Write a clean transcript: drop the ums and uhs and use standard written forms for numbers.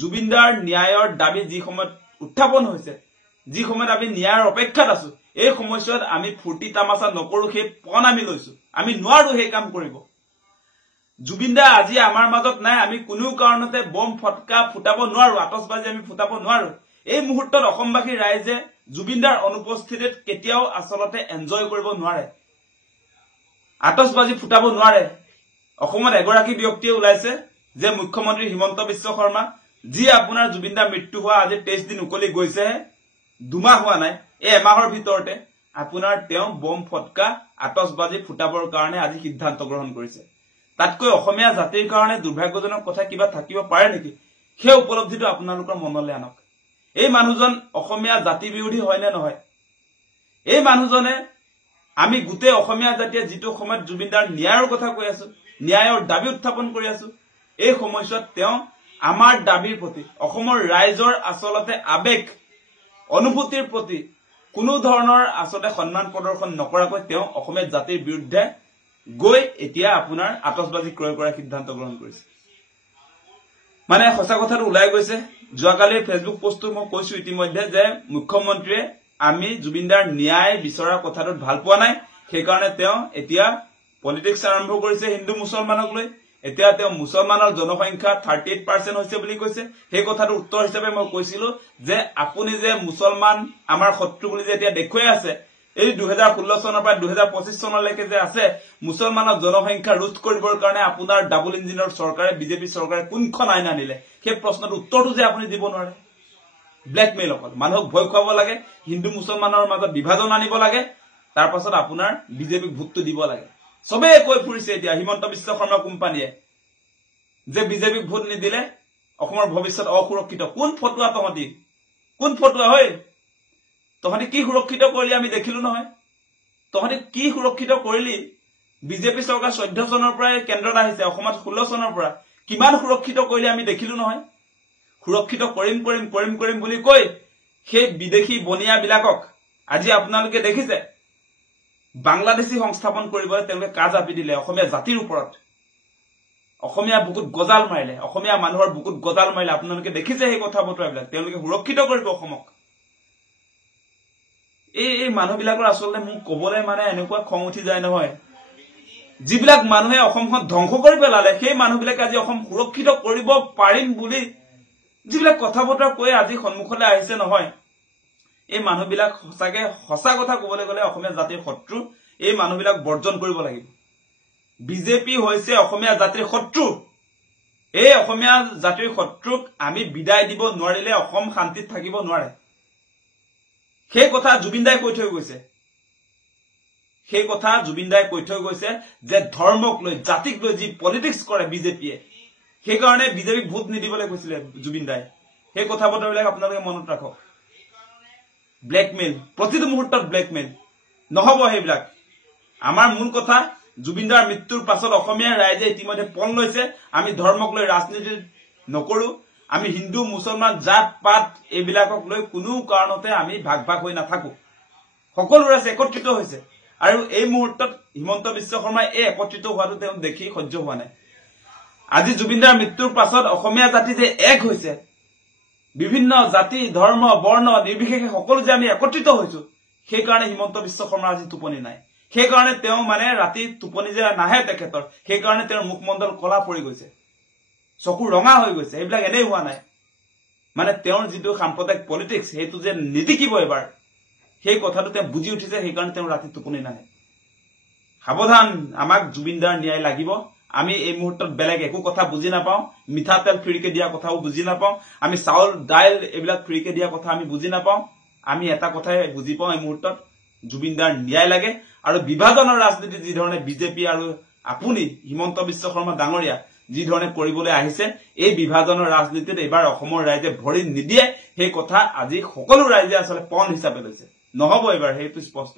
জুবিনদাৰ ন্যায়ৰ দাবী যি সময়ত উত্থাপন হৈছে, যি সময়ত আমি ন্যায়ৰ অপেক্ষাত আছো, এই সময়ছোৱাত আমি ফুৰ্তি তামাচা নকৰো, সেই পণ আমি লৈছো। আমি নোৱাৰো সেই কাম কৰিব। জুবিনদা আজি আমাৰ মাজত নাই। আমি কোনো কাৰণতে বম ফটকা ফুটাব নোৱাৰো, আতচবাজি আমি ফুটাব নোৱাৰো। এই মুহূৰ্তত অসমবাসী ৰাইজে জুবিনদাৰ অনুপস্থিতিত কেতিয়াও আচলতে এনজয় কৰিব নোৱাৰে, আতচবাজি ফুটাব নোৱাৰে। অসমত এগৰাকী ব্যক্তিয়ে ওলাইছে যে মুখ্যমন্ত্ৰী হিমন্ত বিশ্ব শৰ্মা, যি আপোনাৰ জুবিনদাৰ মৃত্যু হোৱা আজি 23 দিন উকলি গৈছে, 2 মাহ হোৱা নাই, এই এমাহৰ ভিতৰতে আপোনাৰ তেওঁ বম ফটকা আতচবাজি ফুটাবৰ কাৰণে আজি সিদ্ধান্ত গ্ৰহণ কৰিছে। তাতকৈ অসমীয়া জাতিৰ কাৰণে দুৰ্ভাগ্যজনক কথা কিবা থাকিব পাৰে নেকি? সেই উপলব্ধিটো আপোনালোকৰ মনলৈ আনক। এই মানুহজন অসমীয়া জাতি বিৰোধী হয় নে নহয়? এই মানুহজনে আমি গোটেই অসমীয়া জাতিয়ে যিটো সময়ত জুবিনদাৰ ন্যায়ৰ কথা কৈ আছো, ন্যায়ৰ দাবী উত্থাপন কৰি আছো, এই সময়ছোৱাত তেওঁ আমাৰ দাবীৰ প্ৰতি, অসমৰ ৰাইজৰ আচলতে আবেগ অনুভূতিৰ প্ৰতি কোনো ধৰণৰ আচলতে সন্মান প্ৰদৰ্শন নকৰাকৈ তেওঁ অসমীয়া জাতিৰ বিৰুদ্ধে গৈ এতিয়া আপোনাৰ আতচবাজি ক্ৰয় কৰাৰ সিদ্ধান্ত গ্ৰহণ কৰিছে। মানে সঁচা কথাটো ওলাই গৈছে। যোৱাকালিৰ ফেচবুক পোষ্টটো মই কৈছো ইতিমধ্যে যে মুখ্যমন্ত্ৰীয়ে আমি জুবিনদাৰ ন্যায় বিচৰাৰ কথাটোত ভাল পোৱা নাই, সেইকাৰণে তেওঁ এতিয়া পলিটিক্স আৰম্ভ কৰিছে হিন্দু মুছলমানক লৈ। এতিয়া তেওঁ মুছলমানৰ জনসংখ্যা 38% হৈছে বুলি কৈছে। সেই কথাটোৰ উত্তৰ হিচাপে মই কৈছিলো যে আপুনি যে মুছলমান আমাৰ শত্ৰু বুলি যে এতিয়া দেখুৱাই আছে, এই 2016 চনৰ পৰা 2025 চনলৈকে যে আছে মুছলমানৰ জনসংখ্যা ৰোধ কৰিবৰ কাৰণে আপোনাৰ ডাবল ইঞ্জিনৰ চৰকাৰে, বিজেপি চৰকাৰে কোনখন আইন আনিলে, সেই প্ৰশ্নটোৰ উত্তৰটো যে আপুনি দিব নোৱাৰে। ব্লেকমেইল অকল, মানুহক ভয় খুৱাব লাগে, হিন্দু মুছলমানৰ মাজত বিভাজন আনিব লাগে, তাৰ পাছত আপোনাৰ বিজেপিক ভোটটো দিব লাগে। সবে কৈ ফুৰিছে এতিয়া হিমন্ত বিশ্ব শৰ্মা কোম্পানীয়ে যে বিজেপিক ভোট নিদিলে অসমৰ ভৱিষ্যত অসুৰক্ষিত। কোন ফটুৱা তহঁতি? কোন ফটুৱা হয়? তহঁতি কি সুৰক্ষিত কৰিলি আমি দেখিলো নহয়। তহঁতি কি সুৰক্ষিত কৰিলি? বিজেপি চৰকাৰ 14 চনৰ পৰাই কেন্দ্ৰত আহিছে, অসমত 16 চনৰ পৰা কিমান সুৰক্ষিত কৰিলি আমি দেখিলো নহয়। সুৰক্ষিত কৰিম কৰিম কৰিম কৰিম বুলি কৈ সেই বিদেশী বনিয়া বিলাকক আজি আপোনালোকে দেখিছে বাংলাদেশী সংস্থাপন কৰিবলৈ তেওঁলোকে কাজ আপি দিলে অসমীয়া জাতিৰ ওপৰত। অসমীয়া বুকুত গজাল মাৰিলে, অসমীয়া মানুহৰ বুকুত গজাল মাৰিলে। আপোনালোকে দেখিছে সেই কথা বতৰাবিলাক। তেওঁলোকে সুৰক্ষিত কৰিব অসমক। এই মানুহবিলাকৰ আচলতে মোক কবলৈ মানে এনেকুৱা খং উঠি যায় নহয়। যিবিলাক মানুহে অসমখন ধ্বংস কৰি পেলালে, সেই মানুহবিলাকে আজি অসম সুৰক্ষিত কৰিব পাৰিম বুলি যিবিলাক কথা বতৰা কৈ আজি সন্মুখলৈ আহিছে নহয়, এই মানুহবিলাক সঁচাকে সঁচা কথা কবলৈ গলে অসমীয়া জাতিৰ শত্ৰু। এই মানুহবিলাক বৰ্জন কৰিব লাগিব। বিজেপি হৈছে অসমীয়া জাতিৰ শত্ৰু। এই অসমীয়া জাতিৰ শত্ৰুক আমি বিদায় দিব নোৱাৰিলে অসম শান্তিত থাকিব নোৱাৰে। সেই কথা জুবিনদাই কৈ থৈ গৈছে। সেই কথা জুবিনদাই কৈ থৈ গৈছে যে ধৰ্মক লৈ, জাতিক লৈ যি পলিটিক্স কৰে বিজেপিয়ে, সেইকাৰণে বিজেপিক ভোট নিদিবলৈ কৈছিলে জুবিনদাই। সেই কথা বতৰাবিলাক আপোনালোকে মনত ৰাখক। ব্লেকমেইল, প্ৰতিটো মুহূৰ্তত ব্লেকমেইল নহব সেইবিলাক। আমাৰ মূল কথা, জুবিনদাৰ মৃত্যুৰ পাছত অসমীয়া ৰাইজে ইতিমধ্যে পণ লৈছে। আমি ধৰ্মক লৈ ৰাজনীতি নকৰো। আমি হিন্দু মুছলমান জাত পাত এইবিলাকক লৈ কোনো কাৰণতে আমি ভাগ ভাগ হৈ নাথাকো। সকলো ৰাইজ একত্ৰিত হৈছে আৰু এই মুহূৰ্তত হিমন্ত বিশ্ব শৰ্মাই এই একত্ৰিত হোৱাটো তেওঁ দেখি সহ্য হোৱা নাই। আজি জুবিনদাৰ মৃত্যুৰ পাছত অসমীয়া জাতি যে এক হৈছে, বিভিন্ন জাতি ধৰ্ম বৰ্ণ নিৰ্বিশেষে সকলো যে আমি একত্ৰিত হৈছো, সেইকাৰণে হিমন্ত বিশ্ব শৰ্মাৰ আজি টোপনি নাই। সেইকাৰণে তেওঁ মানে ৰাতি টোপনি যে নাহে তেখেতৰ, সেইকাৰণে তেওঁৰ মুখমণ্ডল কলা পৰি গৈছে, চকু ৰঙা হৈ গৈছে। এইবিলাক এনেই হোৱা নাই। মানে তেওঁৰ যিটো সাম্প্ৰদায়িক পলিটিক্স, সেইটো যে নিদিকিব এবাৰ, সেই কথাটো তেওঁ বুজি উঠিছে। সেইকাৰণে তেওঁ ৰাতি টোপনি নাহে। সাৱধান, আমাক জুবিনদাৰ ন্যায় লাগিব। আমি এই মুহূৰ্তত বেলেগ একো কথা বুজি নাপাওঁ। মিঠাতেল ফ্ৰীকে দিয়া কথাও বুজি নাপাওঁ। আমি চাউল দাইল এইবিলাক ফ্ৰীকে দিয়া কথা আমি বুজি নাপাওঁ। আমি এটা কথাই বুজি পাওঁ, এই মুহূৰ্তত জুবিনদাৰ ন্যায় লাগে। আৰু বিভাজনৰ ৰাজনীতি যি ধৰণে বিজেপি আৰু আপুনি হিমন্ত বিশ্ব শৰ্মা ডাঙৰীয়া যি ধৰণে কৰিবলৈ আহিছে, এই বিভাজনৰ ৰাজনীতিত এইবাৰ অসমৰ ৰাইজে ভৰি নিদিয়ে। সেই কথা আজি সকলো ৰাইজে আচলতে পণ হিচাপে লৈছে। নহব এইবাৰ, সেইটো স্পষ্ট।